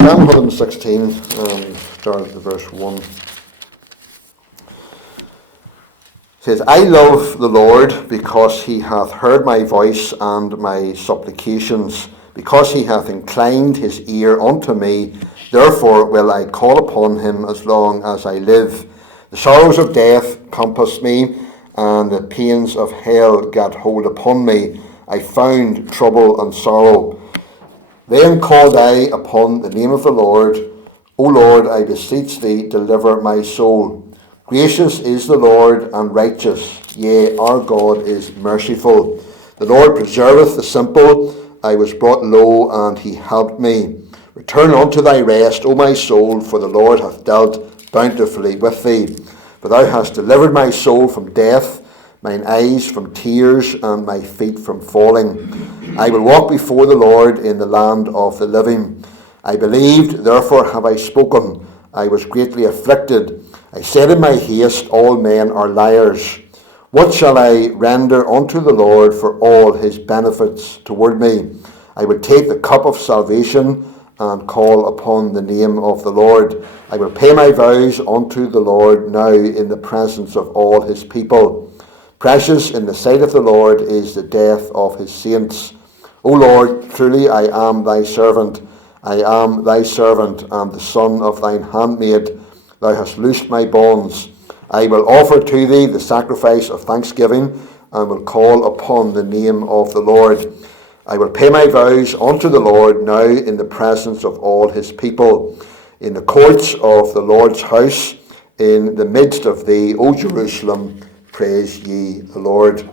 Psalm 116, start at verse 1. It says, I love the Lord because he hath heard my voice and my supplications, because he hath inclined his ear unto me. Therefore will I call upon him as long as I live. The sorrows of death compassed me, and the pains of hell gat hold upon me. I found trouble and sorrow. Then called I upon the name of the Lord. O Lord, I beseech thee, deliver my soul. Gracious is the Lord, and righteous. Yea, our God is merciful. The Lord preserveth the simple. I was brought low, and he helped me. Return unto thy rest, O my soul, for the Lord hath dealt bountifully with thee. For thou hast delivered my soul from death, mine eyes from tears, and my feet from falling. I will walk before the Lord in the land of the living. I believed, therefore have I spoken. I was greatly afflicted. I said in my haste, all men are liars. What shall I render unto the Lord for all his benefits toward me? I would take the cup of salvation and call upon the name of the Lord. I will pay my vows unto the Lord now in the presence of all his people. Precious in the sight of the Lord is the death of his saints. O Lord, truly I am thy servant. I am thy servant and the son of thine handmaid. Thou hast loosed my bonds. I will offer to thee the sacrifice of thanksgiving, and will call upon the name of the Lord. I will pay my vows unto the Lord now in the presence of all his people, in the courts of the Lord's house, in the midst of thee, O Jerusalem. Praise ye the Lord.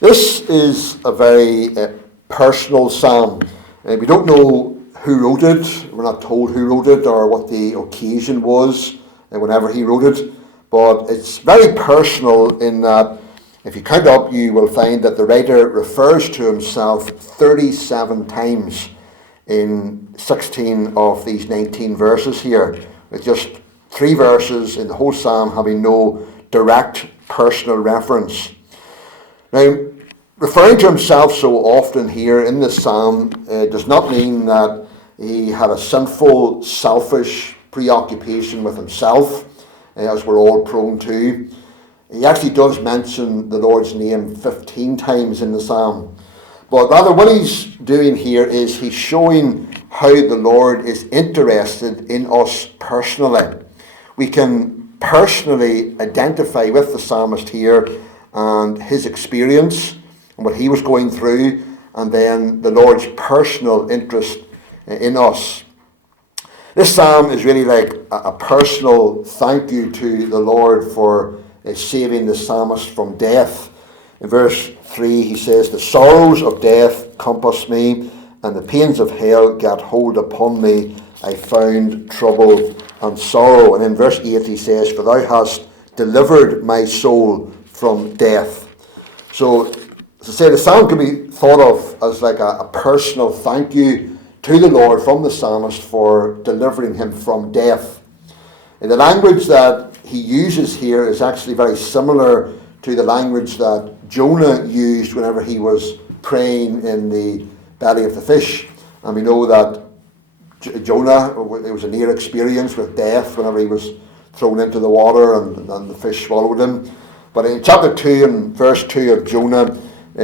This is a very personal psalm. We don't know who wrote it. We're not told who wrote it or what the occasion was whenever he wrote it. But it's very personal in that if you count up, you will find that the writer refers to himself 37 times in 16 of these 19 verses here, with just 3 verses in the whole psalm having no direct personal reference. Now, referring to himself so often here in this psalm does not mean that he had a sinful, selfish preoccupation with himself, as we're all prone to. He actually does mention the Lord's name 15 times in the psalm. But rather what he's doing here is he's showing how the Lord is interested in us personally. We can personally identify with the psalmist here and his experience and what he was going through, and then the Lord's personal interest in us. This psalm is really like a personal thank you to the Lord for saving the psalmist from death. In verse 3 he says, the sorrows of death compassed me, and the pains of hell gat hold upon me. I found trouble and sorrow. And in verse 8 he says, for thou hast delivered my soul from death. So, as I say, the psalm can be thought of as like a personal thank you to the Lord from the psalmist for delivering him from death. And the language that he uses here is actually very similar to the language that Jonah used whenever he was praying in the belly of the fish. And we know that Jonah, it was a near experience with death whenever he was thrown into the water and the fish swallowed him. But in chapter 2 and verse 2 of Jonah,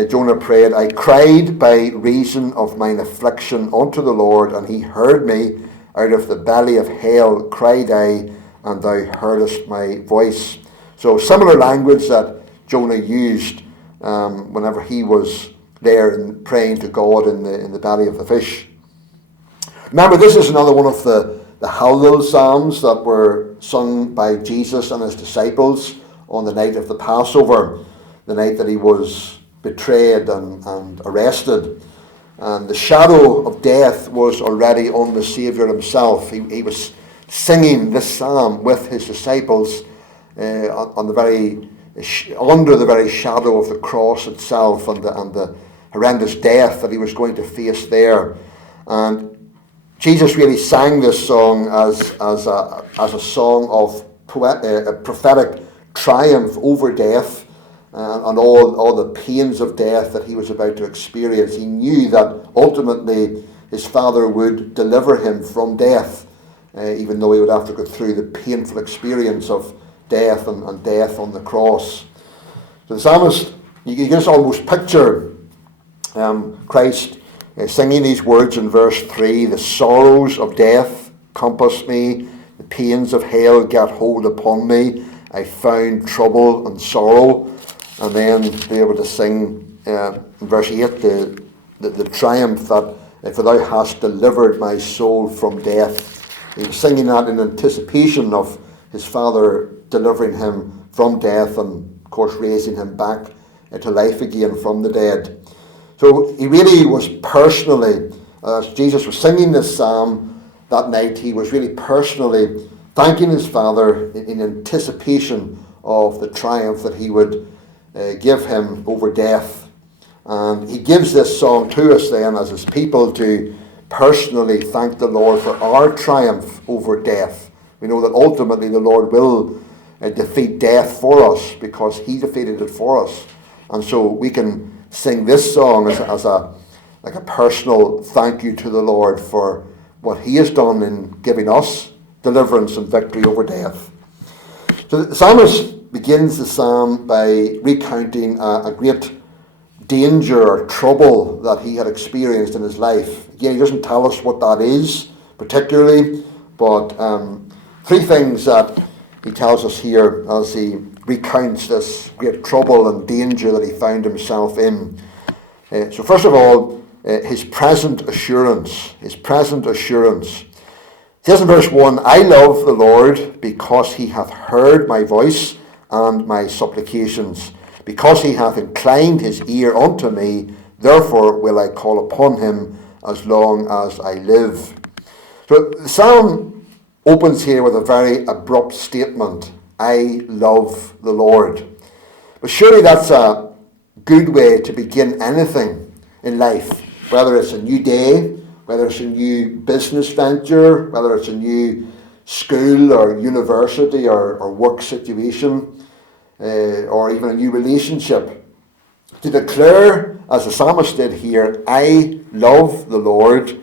Jonah prayed, I cried by reason of mine affliction unto the Lord, and he heard me. Out of the belly of hell cried I, and thou heardest my voice. So similar language that Jonah used whenever he was there and praying to God in the belly of the fish. Remember, this is another one of the Hallel Psalms that were sung by Jesus and his disciples on the night of the Passover, the night that he was betrayed and arrested. And the shadow of death was already on the Saviour himself. He was singing this psalm with his disciples under the very shadow of the cross itself and the horrendous death that he was going to face there. And Jesus really sang this song as a song of prophetic triumph over death and all the pains of death that he was about to experience. He knew that ultimately his Father would deliver him from death, even though he would have to go through the painful experience of death and death on the cross. So the psalmist, you can just almost picture Christ singing these words in verse 3, "The sorrows of death compassed me, the pains of hell got hold upon me, I found trouble and sorrow." And then be able to sing in verse 8 the triumph that, "For thou hast delivered my soul from death." He was singing that in anticipation of his Father delivering him from death and, of course, raising him back to life again from the dead. So he really was personally, as Jesus was singing this psalm that night, he was really personally thanking his Father in anticipation of the triumph that he would give him over death. And he gives this song to us then as his people to personally thank the Lord for our triumph over death. We know that ultimately the Lord will defeat death for us because he defeated it for us. And so we can sing this song as a personal thank you to the Lord for what he has done in giving us deliverance and victory over death. So the psalmist begins the psalm by recounting a great danger or trouble that he had experienced in his life. Again, he doesn't tell us what that is particularly, but three things that he tells us here as he recounts this great trouble and danger that he found himself in. So first of all, his present assurance. His present assurance. It says in verse 1, "I love the Lord because he hath heard my voice and my supplications. Because he hath inclined his ear unto me, therefore will I call upon him as long as I live." So the psalm opens here with a very abrupt statement. I love the Lord. But surely that's a good way to begin anything in life, whether it's a new day, whether it's a new business venture, whether it's a new school or university or work situation, or even a new relationship. To declare, as the psalmist did here, I love the Lord,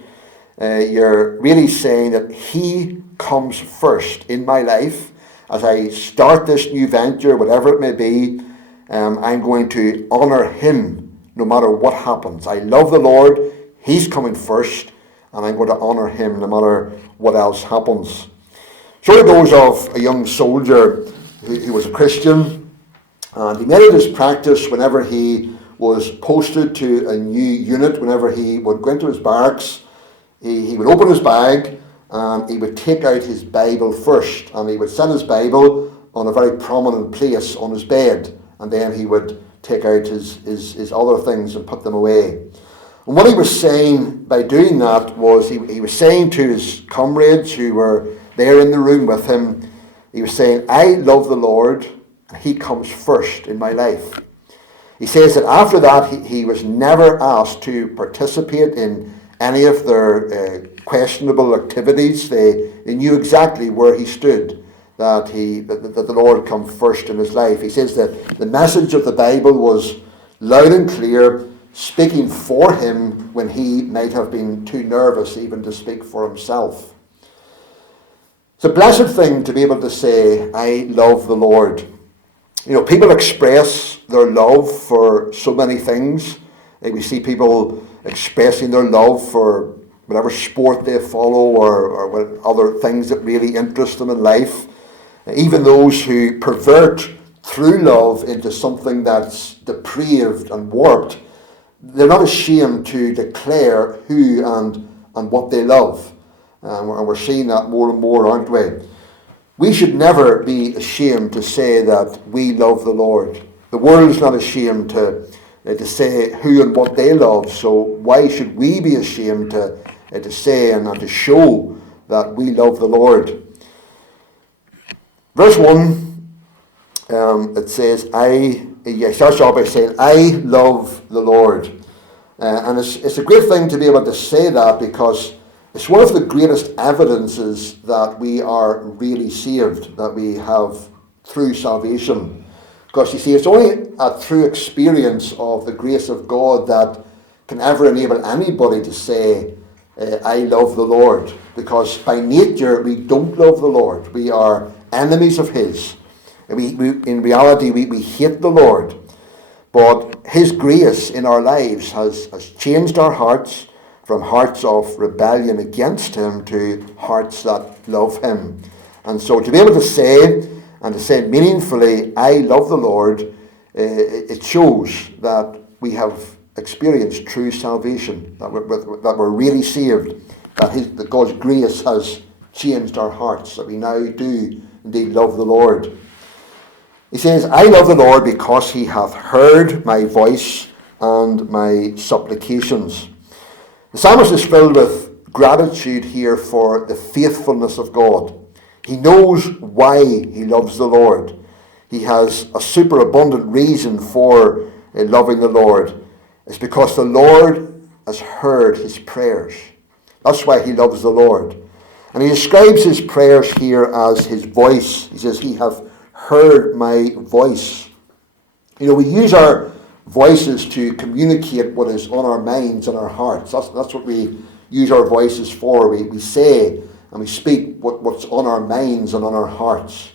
you're really saying that he comes first in my life. As I start this new venture, whatever it may be, I'm going to honour him no matter what happens. I love the Lord, he's coming first, and I'm going to honour him no matter what else happens. Story goes of a young soldier who was a Christian, and he made it his practice whenever he was posted to a new unit, whenever he would go into his barracks, he would open his bag and he would take out his Bible first, and he would set his Bible on a very prominent place on his bed, and then he would take out his other things and put them away. And what he was saying by doing that was he was saying to his comrades who were there in the room with him, he was saying, I love the Lord, and he comes first in my life. He says that after that he was never asked to participate in any of their questionable activities. They knew exactly where he stood, that the Lord come first in his life. He says that the message of the Bible was loud and clear, speaking for him when he might have been too nervous even to speak for himself. It's a blessed thing to be able to say, I love the Lord. You know, people express their love for so many things. Like we see people expressing their love for whatever sport they follow or what other things that really interest them in life. Even those who pervert through love into something that's depraved and warped, they're not ashamed to declare who and what they love. And we're seeing that more and more, aren't we? We should never be ashamed to say that we love the Lord. The world is not ashamed to say who and what they love, so why should we be ashamed to say and to show that we love the Lord? Verse 1, it says, starts off by saying, I love the Lord. And it's a great thing to be able to say that, because it's one of the greatest evidences that we are really saved, that we have through salvation. Because you see, it's only a true experience of the grace of God that can ever enable anybody to say, I love the Lord. Because by nature, we don't love the Lord. We are enemies of His. In reality, we hate the Lord. But His grace in our lives has changed our hearts from hearts of rebellion against Him to hearts that love Him. And so to be able to say, and to say meaningfully, I love the Lord, it shows that we have experienced true salvation, that we're really saved, that God's grace has changed our hearts, that we now do indeed love the Lord. He says, I love the Lord because He hath heard my voice and my supplications. The psalmist is filled with gratitude here for the faithfulness of God. He knows why he loves the Lord. He has a superabundant reason for loving the Lord. It's because the Lord has heard his prayers. That's why he loves the Lord. And he describes his prayers here as his voice. He says, He hath heard my voice. You know, we use our voices to communicate what is on our minds and our hearts. That's what we use our voices for. We say and we speak what's on our minds and on our hearts.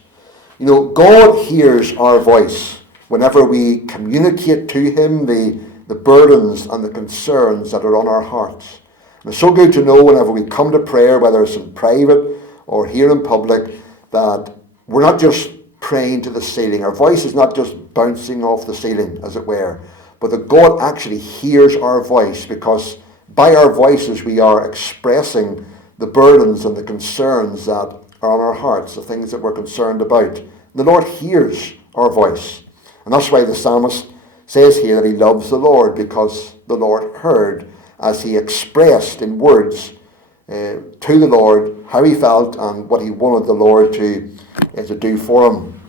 You know, God hears our voice whenever we communicate to Him the burdens and the concerns that are on our hearts. And it's so good to know whenever we come to prayer, whether it's in private or here in public, that we're not just praying to the ceiling. Our voice is not just bouncing off the ceiling, as it were, but that God actually hears our voice, because by our voices we are expressing the burdens and the concerns that are on our hearts, the things that we're concerned about. The Lord hears our voice. And that's why the psalmist says here that he loves the Lord, because the Lord heard as he expressed in words to the Lord how he felt and what he wanted the Lord to do for him.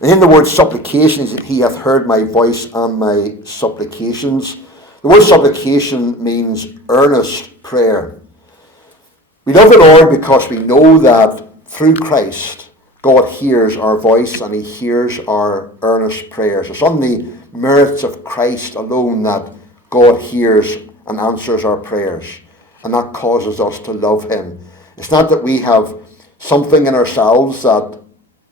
And in the word supplication, He hath heard my voice and my supplications. The word supplication means earnest prayer. We love the Lord because we know that through Christ, God hears our voice and He hears our earnest prayers. It's on the merits of Christ alone that God hears and answers our prayers. And that causes us to love Him. It's not that we have something in ourselves that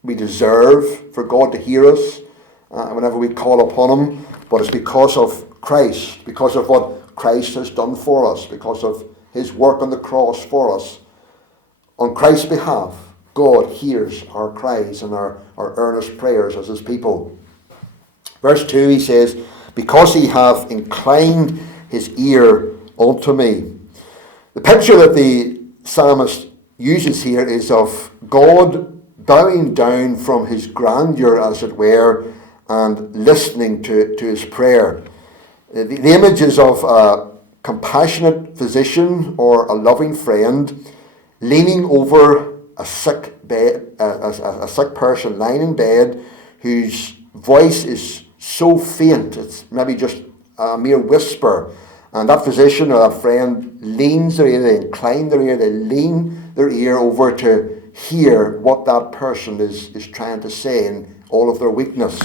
we deserve for God to hear us whenever we call upon Him, but it's because of Christ, because of what Christ has done for us, because of His work on the cross for us. On Christ's behalf, God hears our cries and our earnest prayers as His people. Verse 2, he says, because He hath inclined His ear unto me. The picture that the psalmist uses here is of God bowing down from His grandeur, as it were, and listening to His prayer. The image is of a compassionate physician or a loving friend leaning over a sick person lying in bed, whose voice is so faint it's maybe just a mere whisper, and that physician or that friend leans their ear, they incline their ear, they lean their ear over to hear what that person is trying to say in all of their weakness.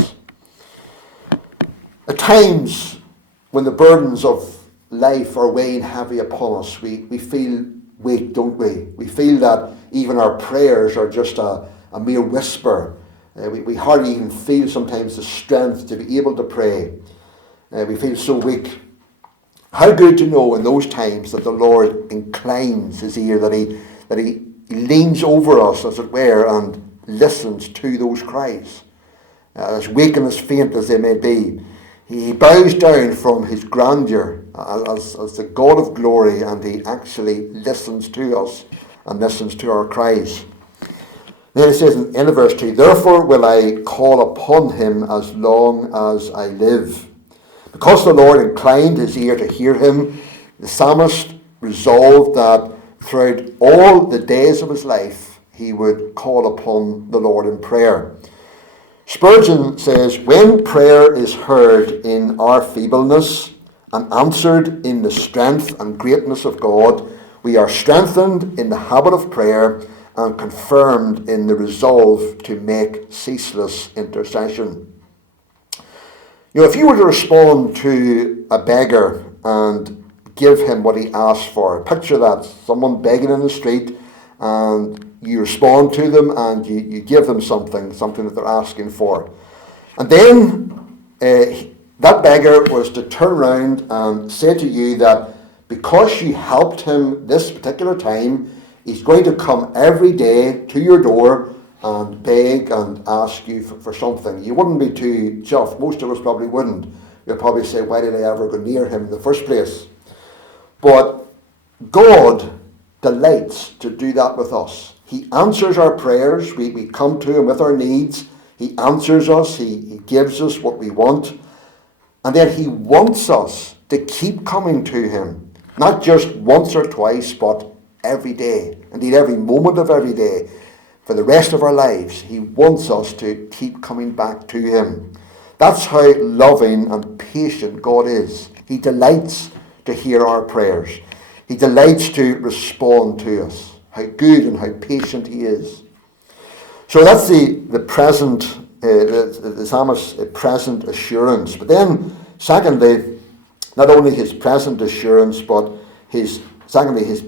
At times when the burdens of life are weighing heavy upon us, we feel weak, don't we? We feel that even our prayers are just a mere whisper. We hardly even feel sometimes the strength to be able to pray. We feel so weak. How good to know in those times that the Lord inclines His ear, that He leans over us, as it were, and listens to those cries. As weak and as faint as they may be, He bows down from His grandeur as the God of glory, and He actually listens to us and listens to our cries. Then it says in verse 2, therefore will I call upon Him as long as I live. Because the Lord inclined His ear to hear him, the psalmist resolved that throughout all the days of his life he would call upon the Lord in prayer. Spurgeon says, when prayer is heard in our feebleness and answered in the strength and greatness of God, we are strengthened in the habit of prayer and confirmed in the resolve to make ceaseless intercession. If you were to respond to a beggar and give him what he asked for, picture that, someone begging in the street, and you respond to them and you give them something that they're asking for. And then that beggar was to turn around and say to you that because you helped him this particular time, he's going to come every day to your door and beg and ask you for something. You wouldn't be too chuffed. Most of us probably wouldn't. You'll probably say, why did I ever go near him in the first place? But God delights to do that with us. He answers our prayers. We come to him with our needs. He answers us. He gives us what we want. And then he wants us to keep coming to him. Not just once or twice, but every day. Indeed, every moment of every day. For the rest of our lives, he wants us to keep coming back to him. That's how loving and patient God is. He delights to hear our prayers. He delights to respond to us. How good and how patient he is. So that's the present, the psalmist's present assurance. But then, secondly, not only his present assurance, but his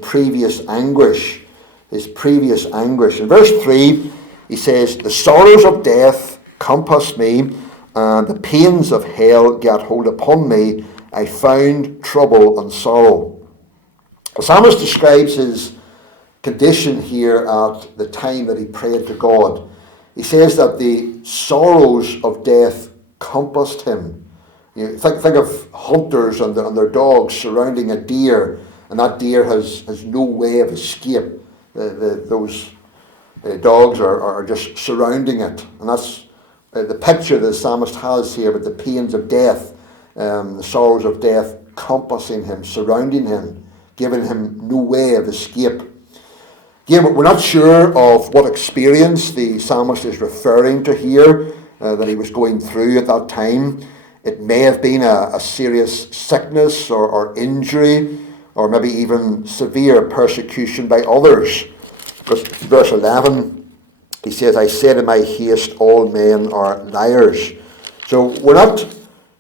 previous anguish. His previous anguish. In verse 3, he says, the sorrows of death compassed me, and the pains of hell gat hold upon me. I found trouble and sorrow. The psalmist describes his condition here at the time that he prayed to God. He says that the sorrows of death compassed him. Think of hunters and their dogs surrounding a deer, and that deer has no way of escape. Those dogs are just surrounding it. And that's the picture the psalmist has here with the pains of death, the sorrows of death compassing him, surrounding him, giving him no way of escape. Again, we're not sure of what experience the psalmist is referring to here that he was going through at that time. It may have been a serious sickness or injury, or maybe even severe persecution by others. Because verse 11, he says, I said in my haste, all men are liars. So we're not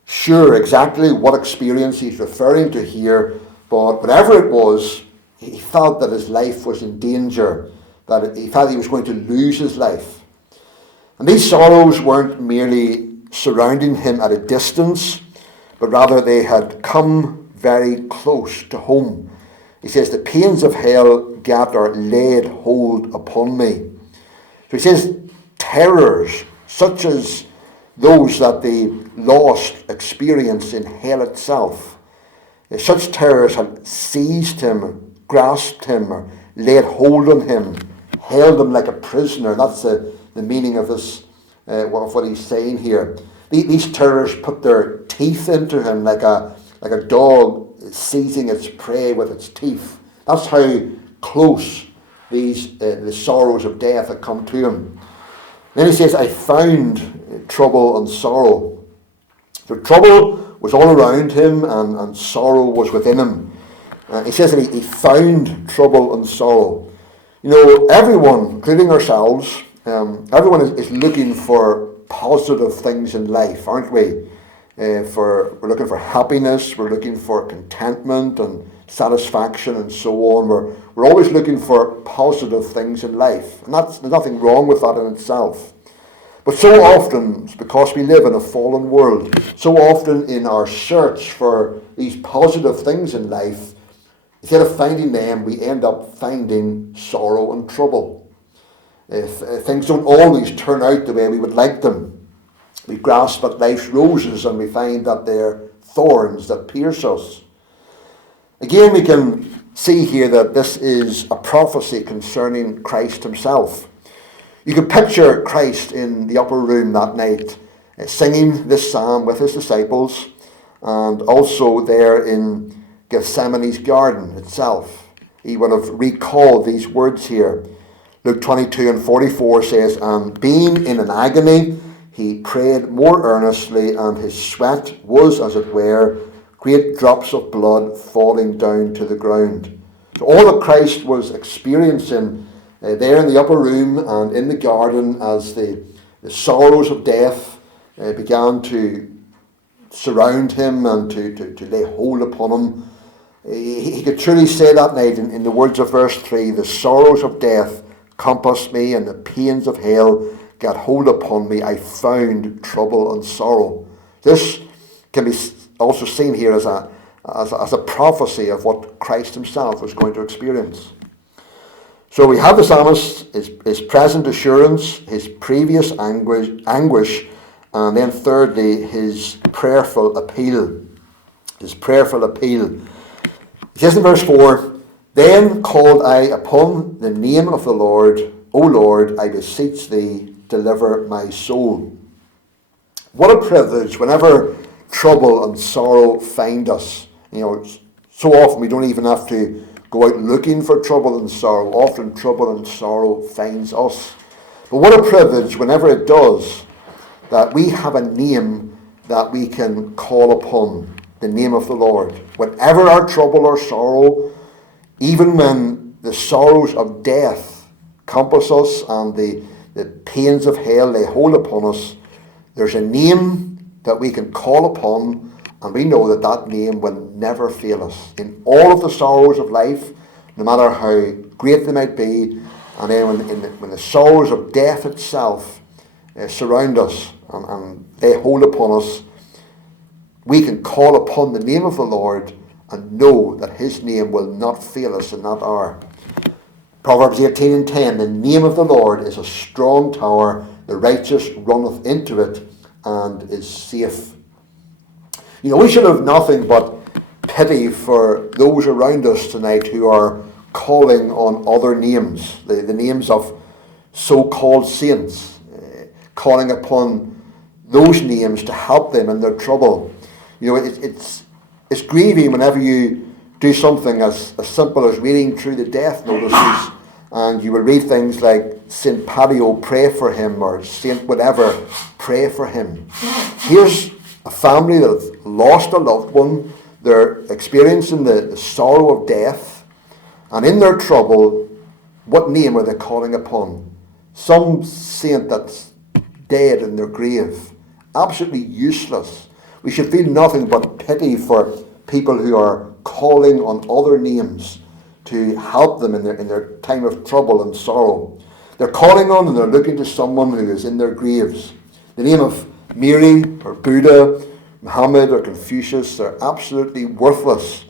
sure exactly what experience he's referring to here, but whatever it was, he felt that his life was in danger, that he felt he was going to lose his life. And these sorrows weren't merely surrounding him at a distance, but rather they had come very close to home. He says, the pains of hell gat or laid hold upon me. So he says, terrors such as those that the lost experienced in hell itself. Such terrors had seized him, grasped him, or laid hold on him, held him like a prisoner. That's the meaning of this, of what he's saying here. These terrors put their teeth into him like a dog seizing its prey with its teeth. That's how close the sorrows of death had come to him. Then he says, I found trouble and sorrow. So trouble was all around him and sorrow was within him. He says that he found trouble and sorrow. Everyone, including ourselves, everyone is looking for positive things in life, aren't we? We're looking for happiness, we're looking for contentment and satisfaction and so on. We're always looking for positive things in life. And there's nothing wrong with that in itself. But so often, because we live in a fallen world, so often in our search for these positive things in life, instead of finding them, we end up finding sorrow and trouble. If things don't always turn out the way we would like them, we grasp at life's roses and we find that they're thorns that pierce us. Again, we can see here that this is a prophecy concerning Christ himself. You can picture Christ in the upper room that night, singing this psalm with his disciples, and also there in Gethsemane's garden itself. He would have recalled these words here. Luke 22 and 44 says, and being in an agony, he prayed more earnestly, and his sweat was, as it were, great drops of blood falling down to the ground. So all that Christ was experiencing there in the upper room and in the garden as the sorrows of death began to surround him and to lay hold upon him. He could truly say that night in the words of verse 3, the sorrows of death compassed me and the pains of hell got hold upon me. I found trouble and sorrow. This can be also seen here as a prophecy of what Christ himself was going to experience. So we have the psalmist, his present assurance, his previous anguish, and then thirdly, his prayerful appeal. His prayerful appeal. He says in verse 4, then called I upon the name of the Lord, O Lord, I beseech thee, deliver my soul. What a privilege whenever trouble and sorrow find us. So often we don't even have to go out looking for trouble and sorrow. Often trouble and sorrow finds us. But what a privilege whenever it does, that we have a name that we can call upon, the name of the Lord. Whenever our trouble or sorrow, even when the sorrows of death compass us and the pains of hell lay hold upon us, there's a name that we can call upon, and we know that that name will never fail us. In all of the sorrows of life, no matter how great they might be, and then when the sorrows of death itself surround us and lay hold upon us, we can call upon the name of the Lord and know that his name will not fail us in that hour. Proverbs 18:10, the name of the Lord is a strong tower, the righteous runneth into it and is safe. We should have nothing but pity for those around us tonight who are calling on other names, the names of so-called saints, calling upon those names to help them in their trouble. It's grieving whenever you do something as simple as reading through the death notices, and you will read things like Saint Patio, pray for him, or Saint whatever, pray for him. Here's a family that has lost a loved one. They're experiencing the sorrow of death, and in their trouble, what name are they calling upon? Some saint that's dead in their grave, absolutely useless. We should feel nothing but pity for people who are calling on other names to help them in their time of trouble and sorrow. They're calling on and they're looking to someone who is in their graves. The name of Mary or Buddha, Muhammad or Confucius are absolutely worthless.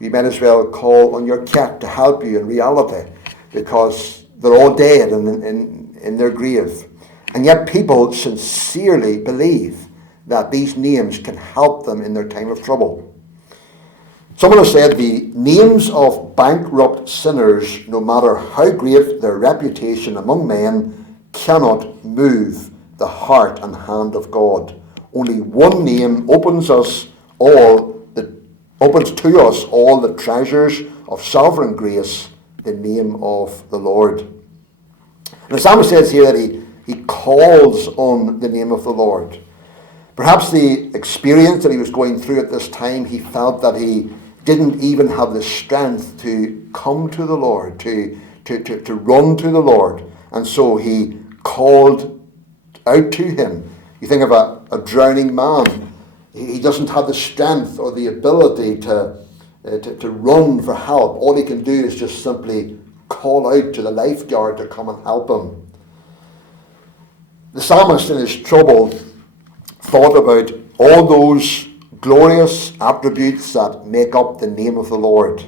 You might as well call on your cat to help you in reality, because they're all dead in their grave. And yet people sincerely believe that these names can help them in their time of trouble. Someone has said the names of bankrupt sinners, no matter how great their reputation among men, cannot move the heart and hand of God. Only one name opens to us all the treasures of sovereign grace, the name of the Lord. And the psalmist says here that he calls on the name of the Lord. Perhaps the experience that he was going through at this time, he felt that he didn't even have the strength to come to the Lord, to run to the Lord. And so he called out to him. You think of a drowning man. He doesn't have the strength or the ability to run for help. All he can do is just simply call out to the lifeguard to come and help him. The psalmist in his trouble thought about all those glorious attributes that make up the name of the Lord.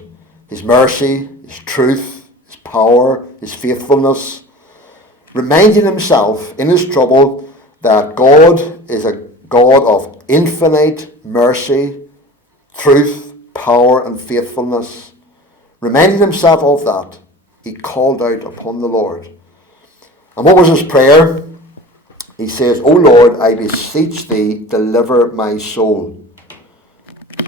His mercy, his truth, his power, his faithfulness. Reminding himself in his trouble that God is a God of infinite mercy, truth, power and faithfulness. Reminding himself of that, he called out upon the Lord. And what was his prayer? He says, O Lord, I beseech thee, deliver my soul.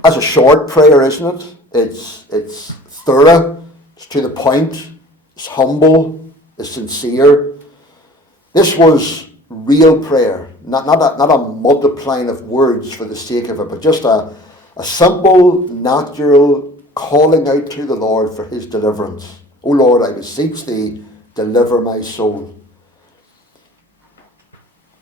That's a short prayer, isn't it? It's thorough, it's to the point, it's humble, it's sincere. This was real prayer, not a multiplying of words for the sake of it, but just a simple, natural calling out to the Lord for his deliverance. O Lord, I beseech thee, deliver my soul.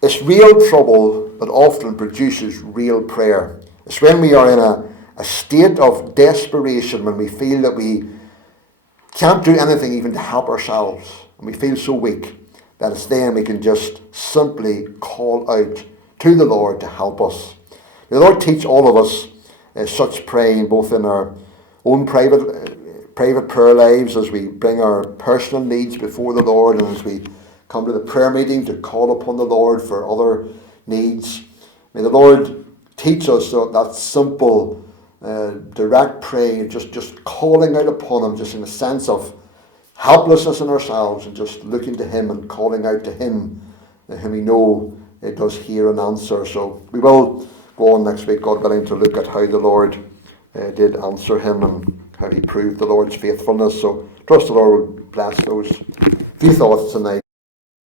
It's real trouble but often produces real prayer. It's when we are in a state of desperation, when we feel that we can't do anything even to help ourselves, and we feel so weak, that it's then we can just simply call out to the Lord to help us. May the Lord teach all of us such praying, both in our own private prayer lives, as we bring our personal needs before the Lord, and as we come to the prayer meeting to call upon the Lord for other needs. May the Lord teach us that simple, direct praying, just calling out upon Him, just in a sense of helplessness in ourselves, and just looking to Him and calling out to Him, whom we know it does hear and answer. So we will go on next week, God willing, to look at how the Lord did answer him and how he proved the Lord's faithfulness. So trust the Lord will bless those few thoughts tonight.